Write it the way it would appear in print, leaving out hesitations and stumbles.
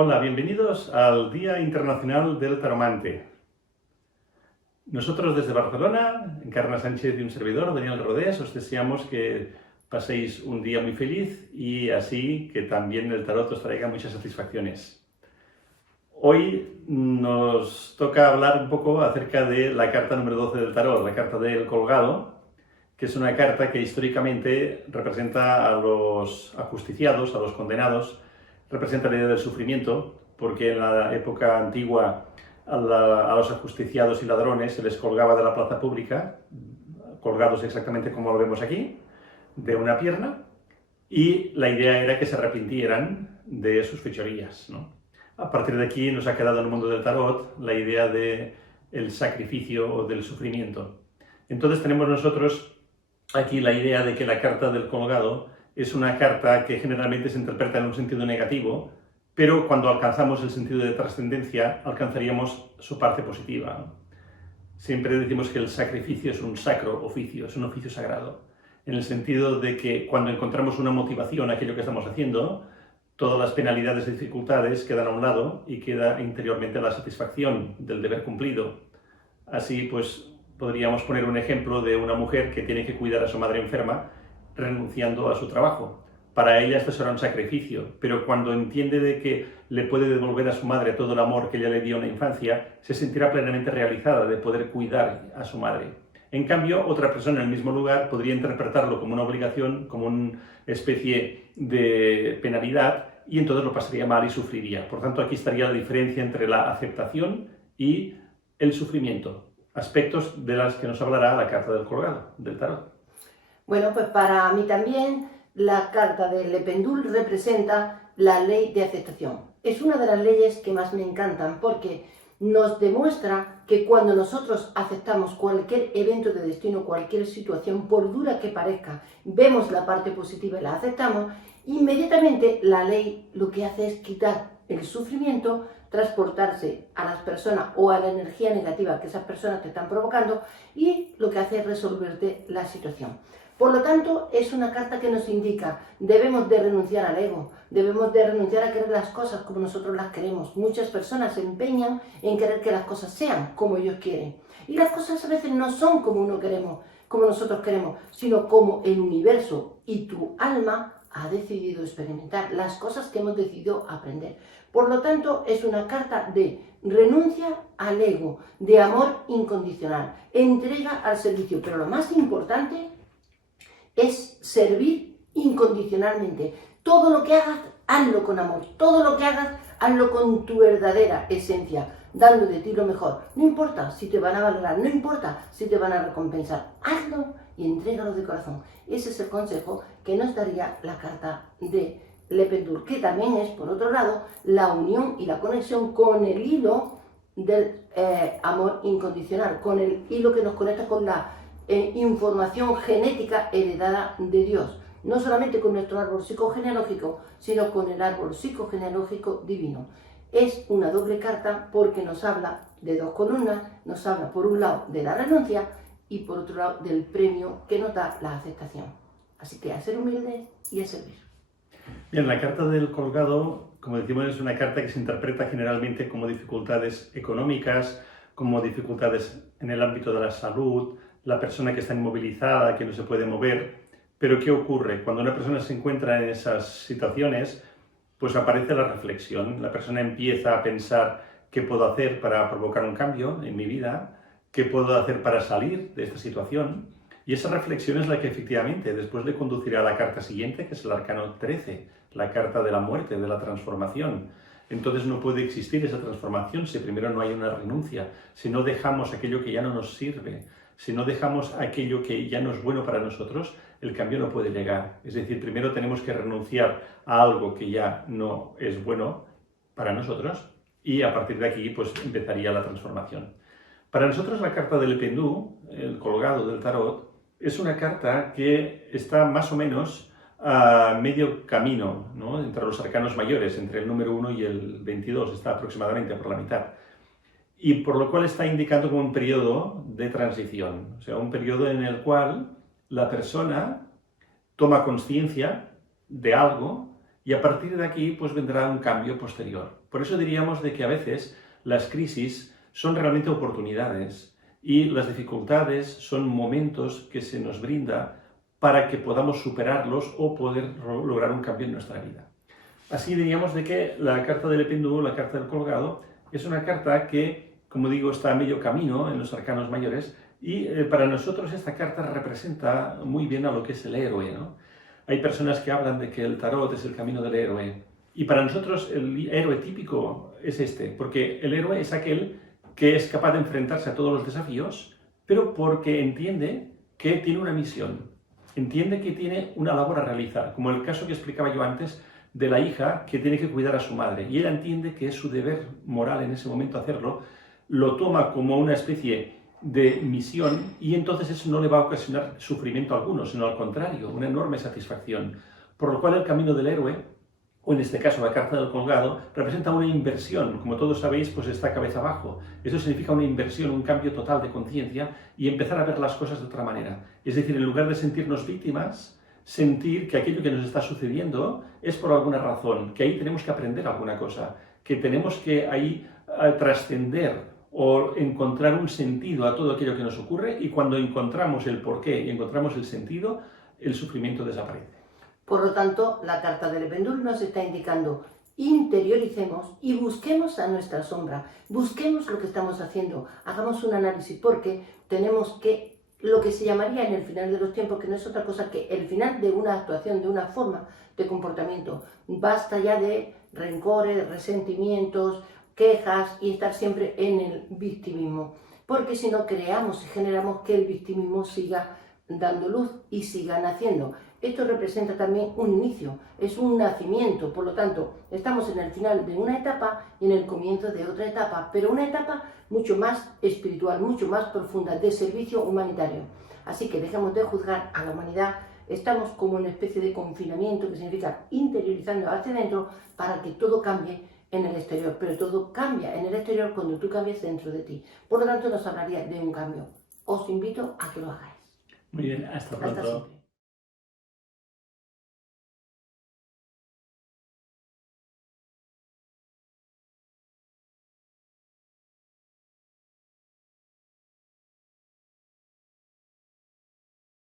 Hola, bienvenidos al Día Internacional del Taromante. Nosotros desde Barcelona, Encarna Sánchez y un servidor, Daniel Rodés, os deseamos que paséis un día muy feliz y así que también el tarot os traiga muchas satisfacciones. Hoy nos toca hablar un poco acerca de la carta número 12 del tarot, la carta del colgado, que es una carta que históricamente representa a los ajusticiados, a los condenados, representa la idea del sufrimiento, porque en la época antigua a los ajusticiados y ladrones se les colgaba de la plaza pública, colgados exactamente como lo vemos aquí, de una pierna, y la idea era que se arrepintieran de sus fechorías, ¿no? A partir de aquí nos ha quedado en el mundo del tarot la idea del sacrificio o del sufrimiento. Entonces tenemos nosotros aquí la idea de que la carta del colgado es una carta que generalmente se interpreta en un sentido negativo, pero cuando alcanzamos el sentido de trascendencia, alcanzaríamos su parte positiva. Siempre decimos que el sacrificio es un sacro oficio, es un oficio sagrado, en el sentido de que cuando encontramos una motivación a aquello que estamos haciendo, todas las penalidades y dificultades quedan a un lado y queda interiormente la satisfacción del deber cumplido. Así pues, podríamos poner un ejemplo de una mujer que tiene que cuidar a su madre enferma renunciando a su trabajo. Para ella esto será un sacrificio, pero cuando entiende de que le puede devolver a su madre todo el amor que ella le dio en la infancia, se sentirá plenamente realizada de poder cuidar a su madre. En cambio, otra persona en el mismo lugar podría interpretarlo como una obligación, como una especie de penalidad, y entonces lo pasaría mal y sufriría. Por tanto, aquí estaría la diferencia entre la aceptación y el sufrimiento, aspectos de las que nos hablará la carta del colgado, del tarot. Bueno, pues para mí también la carta del Le Pendule representa la ley de aceptación. Es una de las leyes que más me encantan porque nos demuestra que cuando nosotros aceptamos cualquier evento de destino, cualquier situación, por dura que parezca, vemos la parte positiva y la aceptamos, inmediatamente la ley lo que hace es quitar el sufrimiento, transportarse a las personas o a la energía negativa que esas personas te están provocando y lo que hace es resolverte la situación. Por lo tanto, es una carta que nos indica, debemos de renunciar al ego, debemos de renunciar a querer las cosas como nosotros las queremos. Muchas personas se empeñan en querer que las cosas sean como ellos quieren. Y las cosas a veces no son como como nosotros queremos, sino como el universo y tu alma ha decidido experimentar, las cosas que hemos decidido aprender. Por lo tanto, es una carta de renuncia al ego, de amor incondicional, entrega al servicio, pero lo más importante es servir incondicionalmente. Todo lo que hagas, hazlo con amor. Todo lo que hagas, hazlo con tu verdadera esencia, dando de ti lo mejor. No importa si te van a valorar, no importa si te van a recompensar. Hazlo y entrégalo de corazón. Ese es el consejo que nos daría la carta de Le Pendule, que también es, por otro lado, la unión y la conexión con el hilo del amor incondicional, con el hilo que nos conecta con la información genética heredada de Dios, no solamente con nuestro árbol psicogenealógico, sino con el árbol psicogenealógico divino. Es una doble carta porque nos habla de dos columnas, nos habla por un lado de la renuncia y por otro lado del premio que nos da la aceptación. Así que a ser humilde y a servir. Bien, la carta del colgado, como decimos, es una carta que se interpreta generalmente como dificultades económicas, como dificultades en el ámbito de la salud, la persona que está inmovilizada, que no se puede mover. Pero ¿qué ocurre? Cuando una persona se encuentra en esas situaciones, pues aparece la reflexión. La persona empieza a pensar qué puedo hacer para provocar un cambio en mi vida, qué puedo hacer para salir de esta situación. Y esa reflexión es la que efectivamente después le conducirá a la carta siguiente, que es el arcano 13, la carta de la muerte, de la transformación. Entonces no puede existir esa transformación si primero no hay una renuncia, si no dejamos aquello que ya no nos sirve, si no dejamos aquello que ya no es bueno para nosotros, el cambio no puede llegar. Es decir, primero tenemos que renunciar a algo que ya no es bueno para nosotros y a partir de aquí pues empezaría la transformación. Para nosotros la carta del Le Pendule, el colgado del tarot, es una carta que está más o menos a medio camino, ¿no?, entre los arcanos mayores, entre el número 1 y el 22, está aproximadamente por la mitad. Y por lo cual está indicando como un periodo de transición, o sea, un periodo en el cual la persona toma conciencia de algo y a partir de aquí pues vendrá un cambio posterior. Por eso diríamos de que a veces las crisis son realmente oportunidades y las dificultades son momentos que se nos brinda para que podamos superarlos o poder lograr un cambio en nuestra vida. Así diríamos de que la carta del péndulo, la carta del colgado, es una carta que, como digo, está a medio camino en los arcanos mayores y para nosotros esta carta representa muy bien a lo que es el héroe, ¿no? Hay personas que hablan de que el tarot es el camino del héroe y para nosotros el héroe típico es este, porque el héroe es aquel que es capaz de enfrentarse a todos los desafíos, pero porque entiende que tiene una misión, entiende que tiene una labor a realizar, como el caso que explicaba yo antes de la hija que tiene que cuidar a su madre, y ella entiende que es su deber moral en ese momento hacerlo, lo toma como una especie de misión y entonces eso no le va a ocasionar sufrimiento alguno, sino al contrario, una enorme satisfacción. Por lo cual el camino del héroe, o en este caso la carta del colgado, representa una inversión. Como todos sabéis, pues está cabeza abajo. Eso significa una inversión, un cambio total de conciencia y empezar a ver las cosas de otra manera. Es decir, en lugar de sentirnos víctimas, sentir que aquello que nos está sucediendo es por alguna razón, que ahí tenemos que aprender alguna cosa, que tenemos que ahí trascender o encontrar un sentido a todo aquello que nos ocurre, y cuando encontramos el porqué y encontramos el sentido, el sufrimiento desaparece. Por lo tanto, la carta del péndulo nos está indicando: interioricemos y busquemos a nuestra sombra, busquemos lo que estamos haciendo, hagamos un análisis, porque tenemos que, lo que se llamaría en el final de los tiempos, que no es otra cosa que el final de una actuación, de una forma de comportamiento. Basta ya de rencores, resentimientos, quejas y estar siempre en el victimismo, porque si no creamos y generamos que el victimismo siga dando luz y siga naciendo. Esto representa también un inicio, es un nacimiento, por lo tanto, estamos en el final de una etapa y en el comienzo de otra etapa, pero una etapa mucho más espiritual, mucho más profunda, de servicio humanitario. Así que dejemos de juzgar a la humanidad, estamos como en una especie de confinamiento, que significa interiorizando hacia adentro para que todo cambie en el exterior, pero todo cambia en el exterior cuando tú cambias dentro de ti. Por lo tanto, nos hablaría de un cambio. Os invito a que lo hagáis. Muy bien, hasta pronto. Hasta siempre.